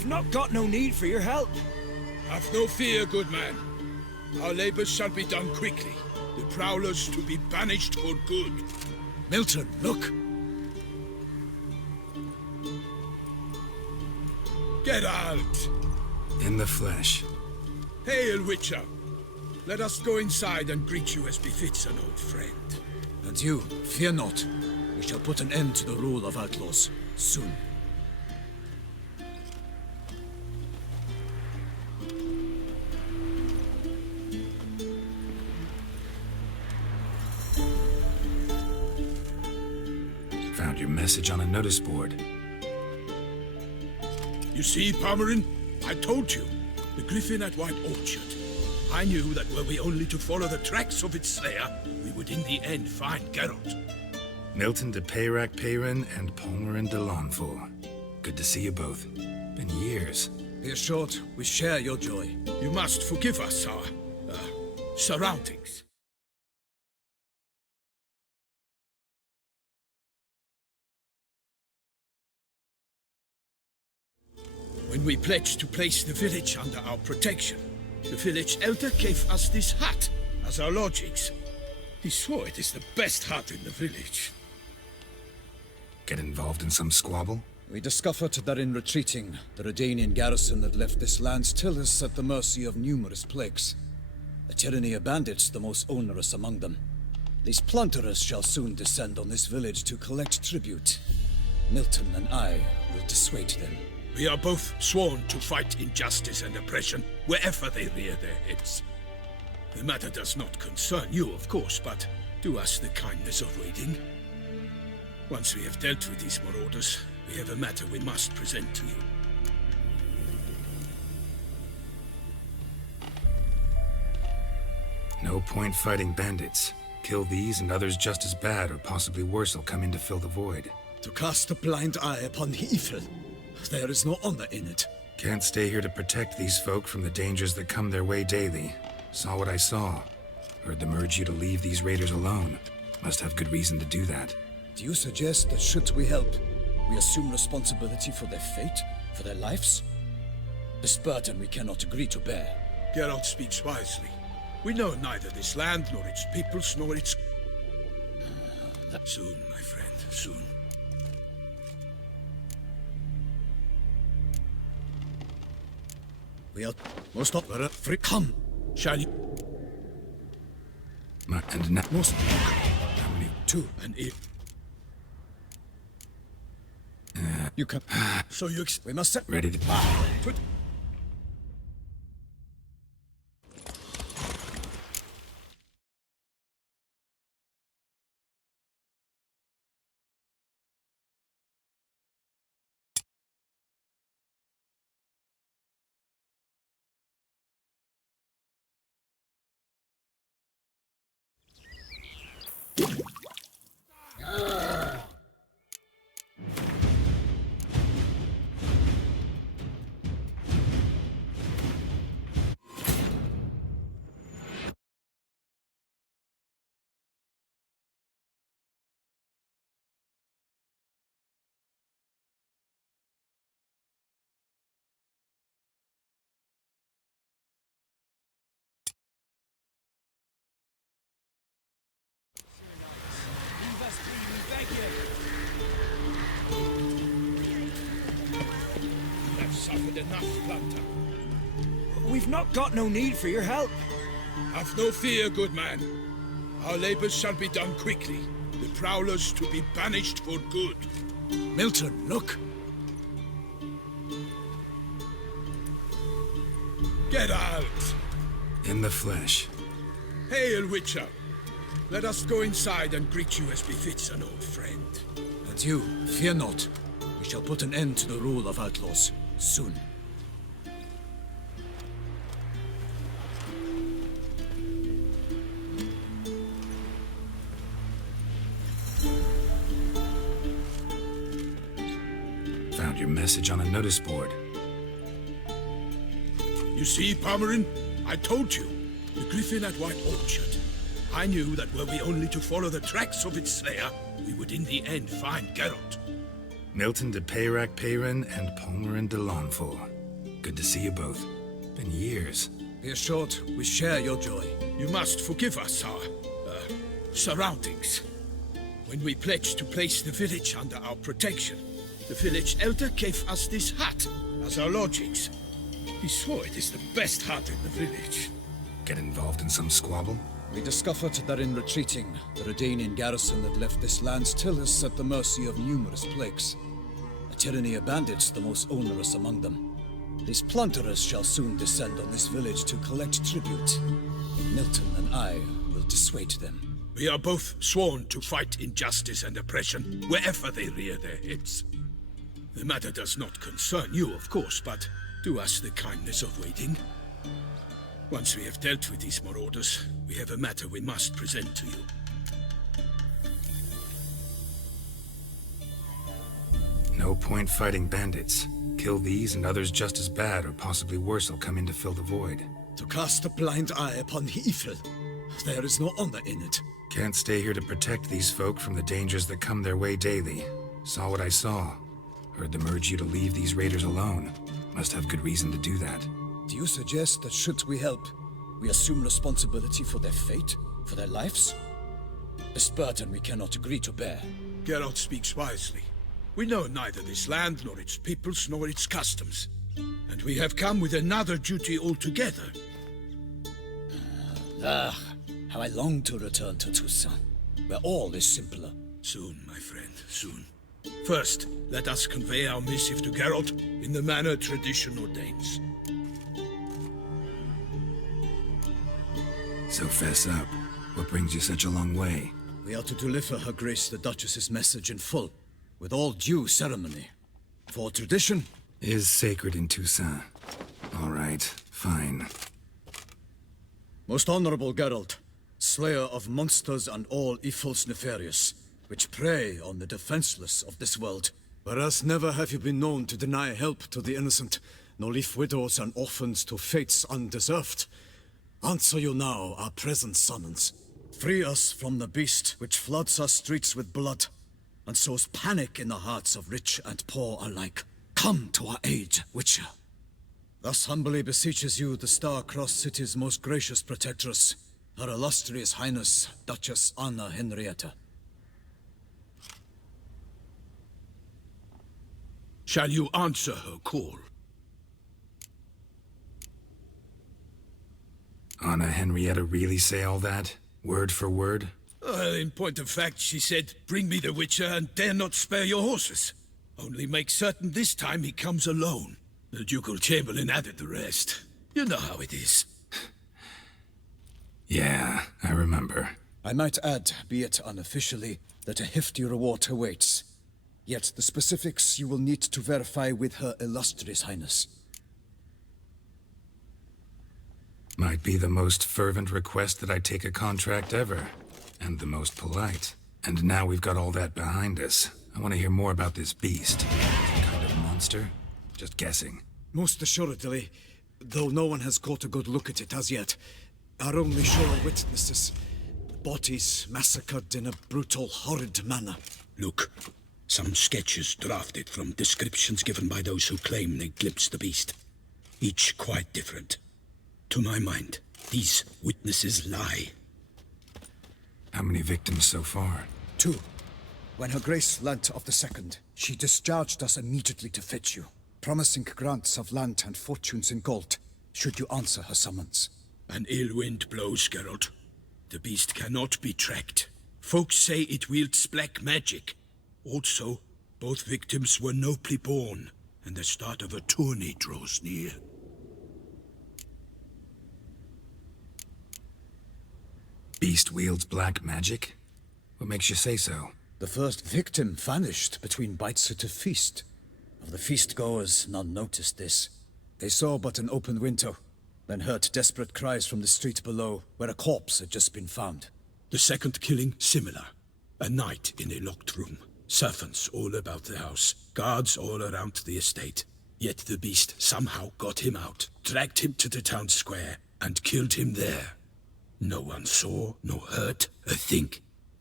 We've not got no need for your help. Have no fear, good man. Our labors shall be done quickly. The prowlers to be banished for good. Milton, look! Get out! In the flesh. Hail, Witcher! Let us go inside and greet you as befits an old friend. And you, fear not. We shall put an end to the rule of outlaws, soon. Found your message on a notice board. You see, Palmerin? I told you. The griffin at White Orchard. I knew that were we only to follow the tracks of its slayer, we would in the end find Geralt. Milton de Peyrac Peyrin and Palmerin de Lawnful. Good to see you both. Been years. Be assured, we share your joy. You must forgive us our surroundings. When we pledged to place the village under our protection, the village elder gave us this hut as our lodgings. He swore it is the best hut in the village. Get involved in some squabble? We discovered that in retreating, the Redanian garrison that left this land still is at the mercy of numerous plagues. A tyranny of bandits, the most onerous among them. These plunderers shall soon descend on this village to collect tribute. Milton and I will dissuade them. We are both sworn to fight injustice and oppression wherever they rear their heads. The matter does not concern you, of course, but do us the kindness of waiting. Once we have dealt with these marauders, we have a matter we must present to you. No point fighting bandits. Kill these and others just as bad or possibly worse will come in to fill the void. To cast a blind eye upon the evil. There is no honor in it. Can't stay here to protect these folk from the dangers that come their way daily. Saw what I saw. Heard them urge you to leave these raiders alone. Must have good reason to do that. Do you suggest that should we help, we assume responsibility for their fate, for their lives? This burden we cannot agree to bear. Geralt speaks wisely. We know neither this land, nor its peoples, nor its... Soon, my friend, soon. We are most of our free. Come! Shall you? And now... Most... How many? Two. And if... You can... So you We must set... Ready to... Put... Suffered enough, Plunter. We've not got no need for your help. Have no fear, good man. Our labors shall be done quickly. The prowlers to be banished for good. Milton, look! Get out! In the flesh. Hail, Witcher! Let us go inside and greet you as befits an old friend. And you, fear not. We shall put an end to the rule of outlaws, soon. Found your message on a notice board. You see, Palmerin? I told you. The griffin at White Orchard. I knew that were we only to follow the tracks of its slayer, we would in the end find Geralt. Milton de Peyrac Peyrin and Palmerin de Lawnful. Good to see you both. Been years. Be assured, we share your joy. You must forgive us our surroundings. When we pledged to place the village under our protection, the village elder gave us this hut as our lodgings. He swore it is the best hut in the village. Get involved in some squabble? We discovered that in retreating, the Redanian garrison that left this land still is at the mercy of numerous plagues. A tyranny of bandits, the most onerous among them. These plunderers shall soon descend on this village to collect tribute. Milton and I will dissuade them. We are both sworn to fight injustice and oppression wherever they rear their heads. The matter does not concern you, of course, but do us the kindness of waiting. Once we have dealt with these marauders, we have a matter we must present to you. No point fighting bandits. Kill these and others just as bad or possibly worse will come in to fill the void. To cast a blind eye upon the evil. There is no honor in it. Can't stay here to protect these folk from the dangers that come their way daily. Saw what I saw. Heard them urge you to leave these raiders alone. Must have good reason to do that. Do you suggest that should we help, we assume responsibility for their fate, for their lives? This burden we cannot agree to bear. Geralt speaks wisely. We know neither this land, nor its peoples, nor its customs. And we have come with another duty altogether. How I long to return to Toussaint, where all is simpler. Soon, my friend, soon. First, let us convey our missive to Geralt in the manner tradition ordains. So fess up. What brings you such a long way? We are to deliver Her Grace the Duchess's message in full, with all due ceremony. For tradition is sacred in Toussaint. All right, fine. Most honorable Geralt, slayer of monsters and all evils nefarious, which prey on the defenseless of this world. Whereas never have you been known to deny help to the innocent, nor leave widows and orphans to fates undeserved. Answer you now our present summons. Free us from the beast which floods our streets with blood, and sows panic in the hearts of rich and poor alike. Come to our aid, Witcher. Thus humbly beseeches you the Star-Crossed City's most gracious protectress, Her Illustrious Highness, Duchess Anna Henrietta. Shall you answer her call? Anna Henrietta really say all that? Word for word? In point of fact, she said, "Bring me the Witcher and dare not spare your horses. Only make certain this time he comes alone." The Ducal Chamberlain added the rest. You know how it is. Yeah, I remember. I might add, be it unofficially, that a hefty reward awaits. Yet the specifics you will need to verify with Her Illustrious Highness. Might be the most fervent request that I take a contract ever. And the most polite. And now we've got all that behind us. I want to hear more about this beast. Some kind of monster? Just guessing. Most assuredly, though no one has caught a good look at it as yet. Our only sure witnesses. Bodies massacred in a brutal, horrid manner. Look, some sketches drafted from descriptions given by those who claim they glimpsed the beast. Each quite different. To my mind, these witnesses lie. How many victims so far? 2. When Her Grace learnt of the second, she discharged us immediately to fetch you, promising grants of land and fortunes in gold, should you answer her summons. An ill wind blows, Geralt. The beast cannot be tracked. Folks say it wields black magic. Also, both victims were nobly born, and the start of a tourney draws near. Beast wields black magic? What makes you say so? The first victim vanished between bites at a feast. Of the feast-goers, none noticed this. They saw but an open window, then heard desperate cries from the street below, where a corpse had just been found. The second killing, similar. A night in a locked room. Servants all about the house. Guards all around the estate. Yet the beast somehow got him out, dragged him to the town square, and killed him there. No one saw, nor heard a thing.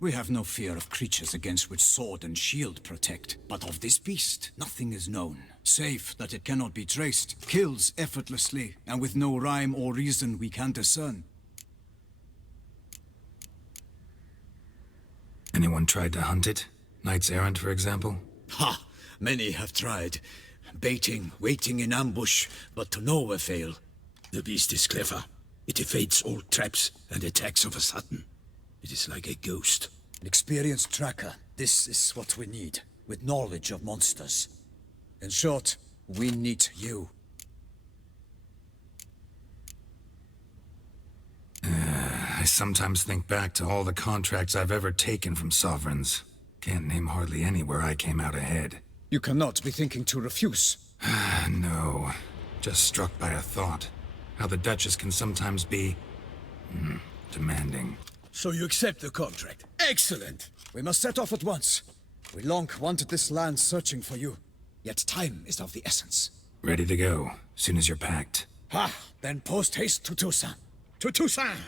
We have no fear of creatures against which sword and shield protect, but of this beast, nothing is known, save that it cannot be traced, kills effortlessly, and with no rhyme or reason we can discern. Anyone tried to hunt it? Knights errant, for example? Ha! Many have tried. Baiting, waiting in ambush, but to no avail. The beast is clever. It evades all traps and attacks of a sudden. It is like a ghost. An experienced tracker. This is what we need, with knowledge of monsters. In short, we need you. I sometimes think back to all the contracts I've ever taken from sovereigns. Can't name hardly any where I came out ahead. You cannot be thinking to refuse. No. Just struck by a thought. How the Duchess can sometimes be... demanding. So you accept the contract. Excellent! We must set off at once. We long wanted this land searching for you. Yet time is of the essence. Ready to go, soon as you're packed. Ha! Then post haste to Toussaint. To Toussaint!